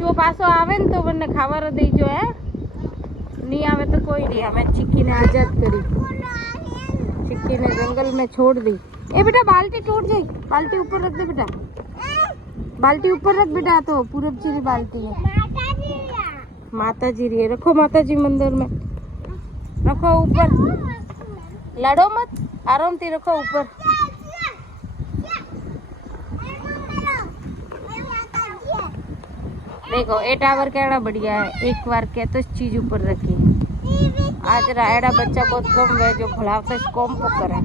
कछुओ पासो आवे ने तो बने खावारो दईजो है नहीं आवे तो कोई नहीं हमें चिक्की ने आजाद करी चिक्की ने जंगल में छोड़ दी ए बेटा बाल्टी टूट जाए बाल्टी ऊपर रख दे बेटा बाल्टी ऊपर रख बेटा तो पूरब जी री बाल्टी है माता जी री रखो माता जी मंदिर में रखो ऊपर लड़ो मत आराम से रखो ऊपर देखो ये टावर कहना बढ़िया है एक बार के तो इस चीज ऊपर रखी आज रायड़ा बच्चा बहुत कम है जो भुलावता इस कॉम को करे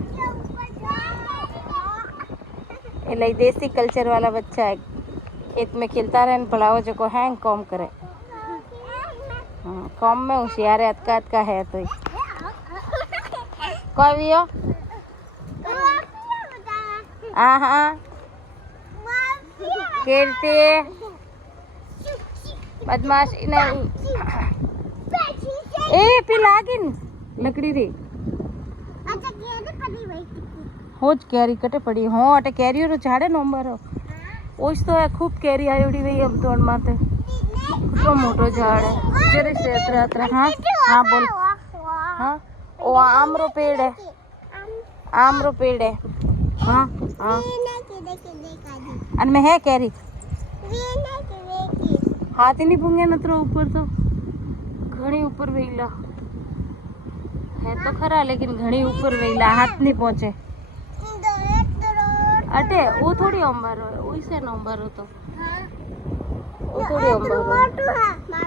ये देसी कल्चर वाला बच्चा है खेत में खेलता रहे भुलाओ जो को हैंग कॉम करे कॉम में होशियार है अतका है तो कोई भी हो हाँ खेलते बदमाश नहीं ए पे लागिन लकड़ी रे अच्छा केरी पड़ी भाई होज कैरी कटे पड़ी हो अटे कैरियो रो झाड़े नंबर ओस तो है खूब कैरी आयोड़ी भाई अब तो माते खूब मोटो झाड़ है जरे से अतरा हां हां बोल हां ओ आमरो पेड़ है हां हां अन में है कैरी हाथ ही नहीं पूंगे नतरो ऊपर तो घणी ऊपर वेला है तो खरा लेकिन घणी ऊपर वेला हाथ नहीं पहुंचे अटे वो थोड़ी अंबर हो ओइसे नंबर हो तो वो थोड़ी अंबर हो